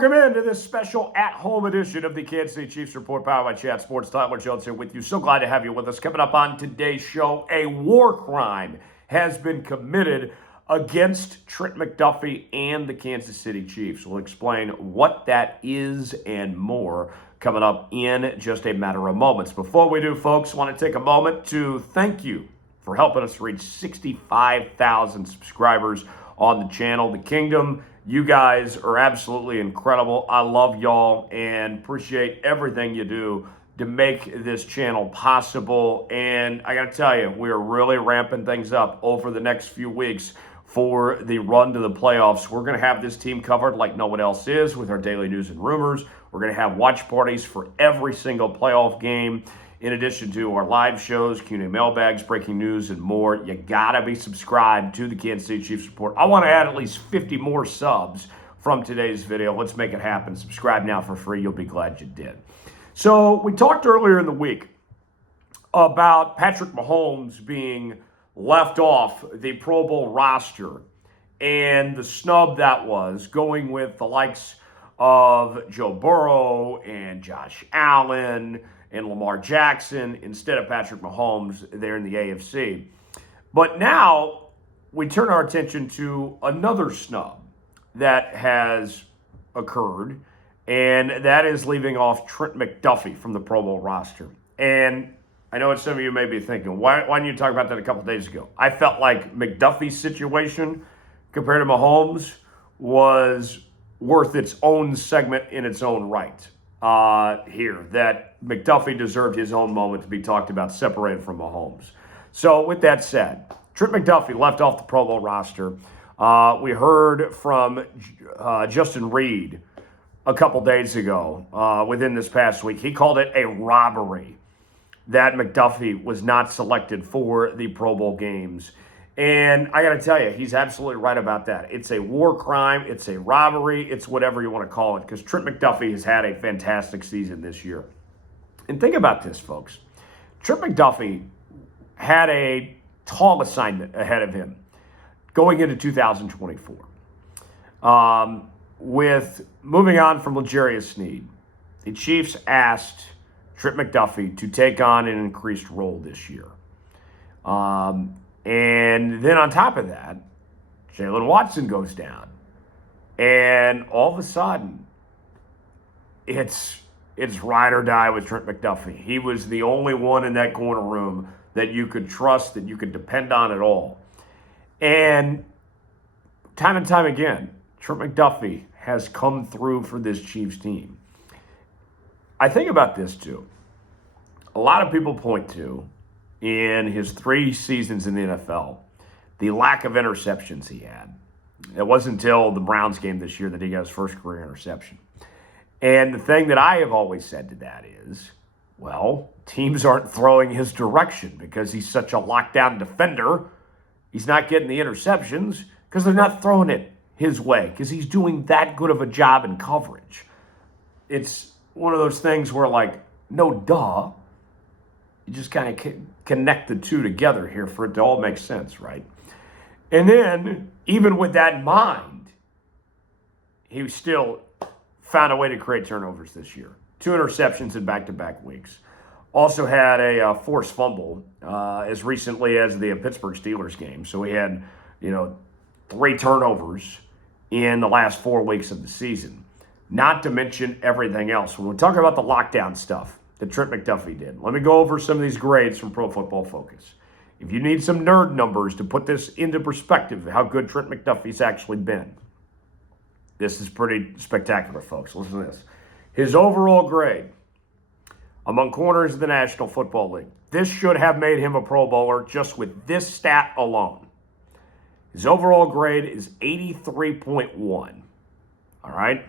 Welcome into this special at-home edition of the Kansas City Chiefs Report, powered by Chat Sports. Tyler Jones here with you. So glad to have you with us. Coming up on today's show, a war crime has been committed against Trent McDuffie and the Kansas City Chiefs. We'll explain what that is and more coming up in just a matter of moments. Before we do, folks, I want to take a moment to thank you for helping us reach 65,000 subscribers on the channel. The Kingdom, you guys are absolutely incredible. I love y'all and appreciate everything you do to make this channel possible. And I got to tell you, we're really ramping things up over the next few weeks for the run to the playoffs. We're going to have this team covered like no one else is with our daily news and rumors. We're going to have watch parties for every single playoff game, in addition to our live shows, Q&A mailbags, breaking news, and more. You got to be subscribed to the Kansas City Chiefs Report. I want to add at least 50 more subs from today's video. Let's make it happen. Subscribe now for free. You'll be glad you did. So we talked earlier in the week about Patrick Mahomes being left off the Pro Bowl roster and the snub that was, going with the likes of Joe Burrow and Josh Allen and Lamar Jackson instead of Patrick Mahomes there in the AFC. But now we turn our attention to another snub that has occurred, and that is leaving off Trent McDuffie from the Pro Bowl roster. And I know what some of you may be thinking, why didn't you talk about that a couple days ago? I felt like McDuffie's situation compared to Mahomes was worth its own segment in its own right. Here, that McDuffie deserved his own moment to be talked about, separated from Mahomes. So with that said, Trent McDuffie left off the Pro Bowl roster. We heard from Justin Reid a couple days ago, within this past week. He called it a robbery that McDuffie was not selected for the Pro Bowl games. And I got to tell you, he's absolutely right about that. It's a war crime. It's a robbery. It's whatever you want to call it, because Trent McDuffie has had a fantastic season this year. And think about this, folks. Trent McDuffie had a tall assignment ahead of him going into 2024. With moving on from L'Jarius Sneed, the Chiefs asked Trent McDuffie to take on an increased role this year. And then on top of that, Jalen Watson goes down. And all of a sudden, it's ride or die with Trent McDuffie. He was the only one in that corner room that you could trust, that you could depend on at all. And time again, Trent McDuffie has come through for this Chiefs team. I think about this too. A lot of people point to, in his 3 seasons in the NFL, the lack of interceptions he had. It wasn't until the Browns game this year that he got his first career interception. And the thing that I have always said to that is, well, teams aren't throwing his direction because he's such a lockdown defender. He's not getting the interceptions because they're not throwing it his way, because he's doing that good of a job in coverage. It's one of those things where, like, no duh. You just kind of connect the two together here for it to all make sense, right? And then, even with that in mind, he still found a way to create turnovers this year. 2 interceptions in back-to-back weeks. Also had a forced fumble as recently as the Pittsburgh Steelers game. So he had, 3 turnovers in the last 4 weeks of the season. Not to mention everything else. When we talk about the lockdown stuff that Trent McDuffie did, let me go over some of these grades from Pro Football Focus. If you need some nerd numbers to put this into perspective, how good Trent McDuffie's actually been, this is pretty spectacular, folks. Listen to this. His overall grade among corners in the National Football League, this should have made him a Pro Bowler just with this stat alone. His overall grade is 83.1. All right?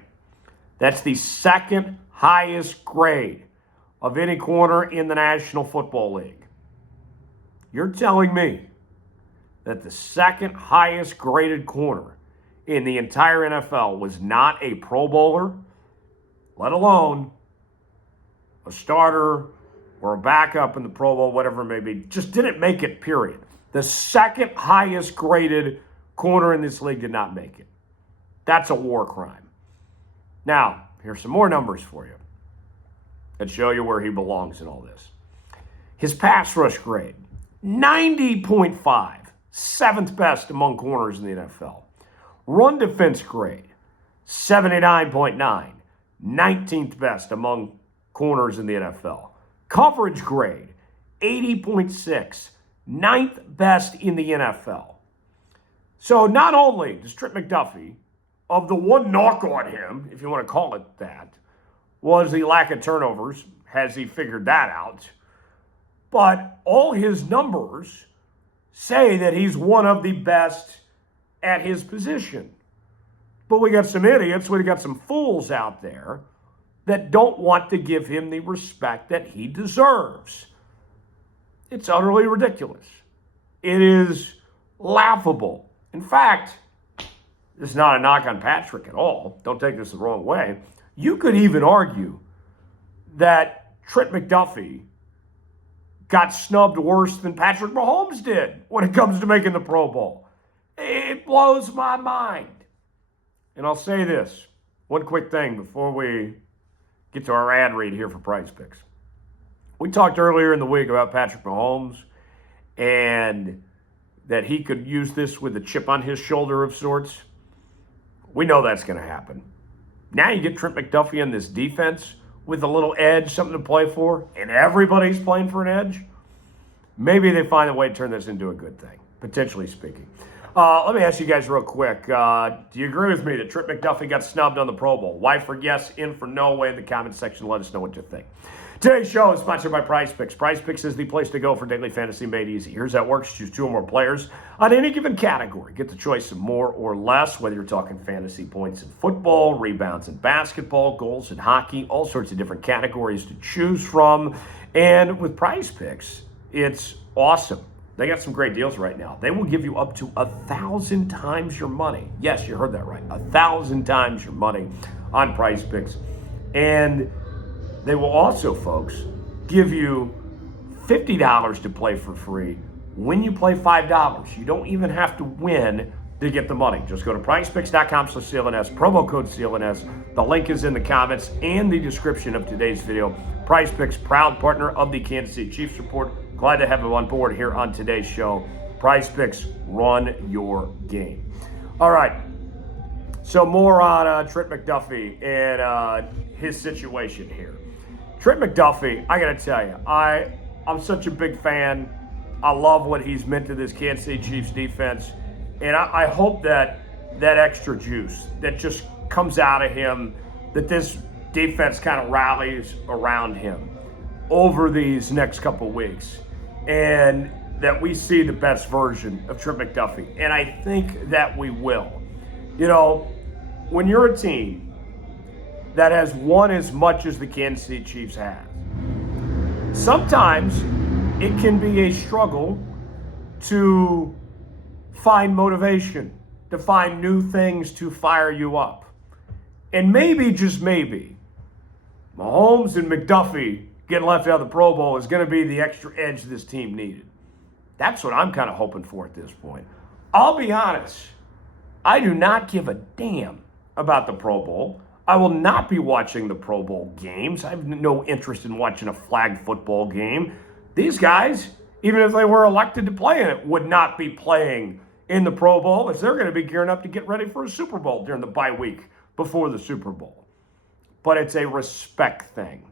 That's the second highest grade of any corner in the National Football League. You're telling me that the second highest graded corner in the entire NFL was not a Pro Bowler, let alone a starter or a backup in the Pro Bowl, whatever it may be, just didn't make it, period. The second highest graded corner in this league did not make it. That's a war crime. Now, here's some more numbers for you that show you where he belongs in all this. His pass rush grade, 90.5, seventh best among corners in the NFL. Run defense grade, 79.9, 19th best among corners in the NFL. Coverage grade, 80.6, ninth best in the NFL. So not only does Trent McDuffie, of the one knock on him, if you want to call it that, was the lack of turnovers, has he figured that out, but all his numbers say that he's one of the best at his position. But we got some idiots, we got some fools out there that don't want to give him the respect that he deserves. It's utterly ridiculous. It is laughable. In fact, this is not a knock on Patrick at all. Don't take this the wrong way. You could even argue that Trent McDuffie got snubbed worse than Patrick Mahomes did when it comes to making the Pro Bowl. It blows my mind. And I'll say this, one quick thing before we get to our ad read here for Prize Picks. We talked earlier in the week about Patrick Mahomes and that he could use this with a chip on his shoulder of sorts. We know that's going to happen. Now you get Trent McDuffie in this defense with a little edge, something to play for, and everybody's playing for an edge. Maybe they find a way to turn this into a good thing, potentially speaking. Let me ask you guys real quick. Do you agree with me that Trent McDuffie got snubbed on the Pro Bowl? Why for yes, in for no? Way in the comment section. Let us know what you think. Today's show is sponsored by Prize Picks. Prize Picks is the place to go for daily fantasy made easy. Here's how it works. Choose two or more players on any given category. Get the choice of more or less, whether you're talking fantasy points in football, rebounds in basketball, goals in hockey, all sorts of different categories to choose from. And with Prize Picks, it's awesome. They got some great deals right now. They will give you up to 1,000 times your money. Yes, you heard that right. 1,000 times your money on Prize Picks. And they will also, folks, give you $50 to play for free when you play $5. You don't even have to win to get the money. Just go to prizepicks.com/CLNS, promo code CLNS. The link is in the comments and the description of today's video. Prize Picks, proud partner of the Kansas City Chiefs Report. Glad to have him on board here on today's show. Prize Picks, run your game. All right. So more on Trent McDuffie and his situation here. Trent McDuffie, I got to tell you, I'm such a big fan. I love what he's meant to this Kansas City Chiefs defense. And I hope that extra juice that just comes out of him, that this defense kind of rallies around him over these next couple weeks. And that we see the best version of Trent McDuffie. And I think that we will. You know, when you're a team that has won as much as the Kansas City Chiefs have, sometimes it can be a struggle to find motivation, to find new things to fire you up. And maybe, just maybe, Mahomes and McDuffie getting left out of the Pro Bowl is going to be the extra edge this team needed. That's what I'm kind of hoping for at this point. I'll be honest, I do not give a damn about the Pro Bowl. I will not be watching the Pro Bowl games. I have no interest in watching a flag football game. These guys, even if they were elected to play in it, would not be playing in the Pro Bowl as they're going to be gearing up to get ready for a Super Bowl during the bye week before the Super Bowl. But it's a respect thing.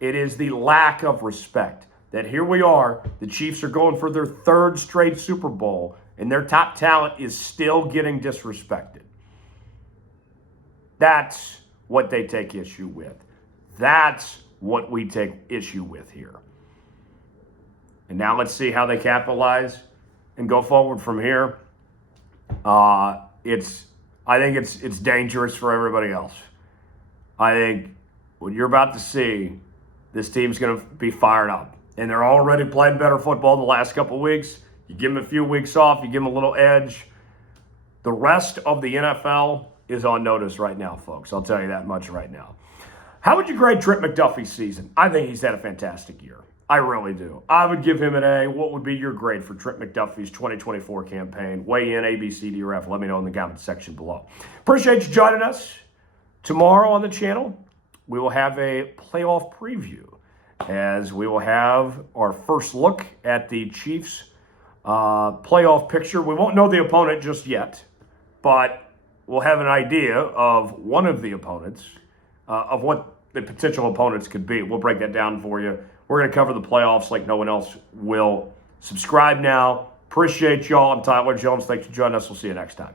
It is the lack of respect that here we are, the Chiefs are going for their third straight Super Bowl, and their top talent is still getting disrespected. That's what they take issue with. That's what we take issue with here. And now let's see how they capitalize and go forward from here. I think it's dangerous for everybody else. I think what you're about to see, this team's going to be fired up. And they're already playing better football the last couple of weeks. You give them a few weeks off, you give them a little edge. The rest of the NFL is on notice right now, folks. I'll tell you that much right now. How would you grade Trent McDuffie's season? I think he's had a fantastic year. I really do. I would give him an A. What would be your grade for Trent McDuffie's 2024 campaign? Weigh in, A, B, C, D, or F. Let me know in the comment section below. Appreciate you joining us. Tomorrow on the channel, we will have a playoff preview as we will have our first look at the Chiefs' playoff picture. We won't know the opponent just yet, but we'll have an idea of one of the opponents, of what the potential opponents could be. We'll break that down for you. We're going to cover the playoffs like no one else will. Subscribe now. Appreciate y'all. I'm Tyler Jones. Thanks for joining us. We'll see you next time.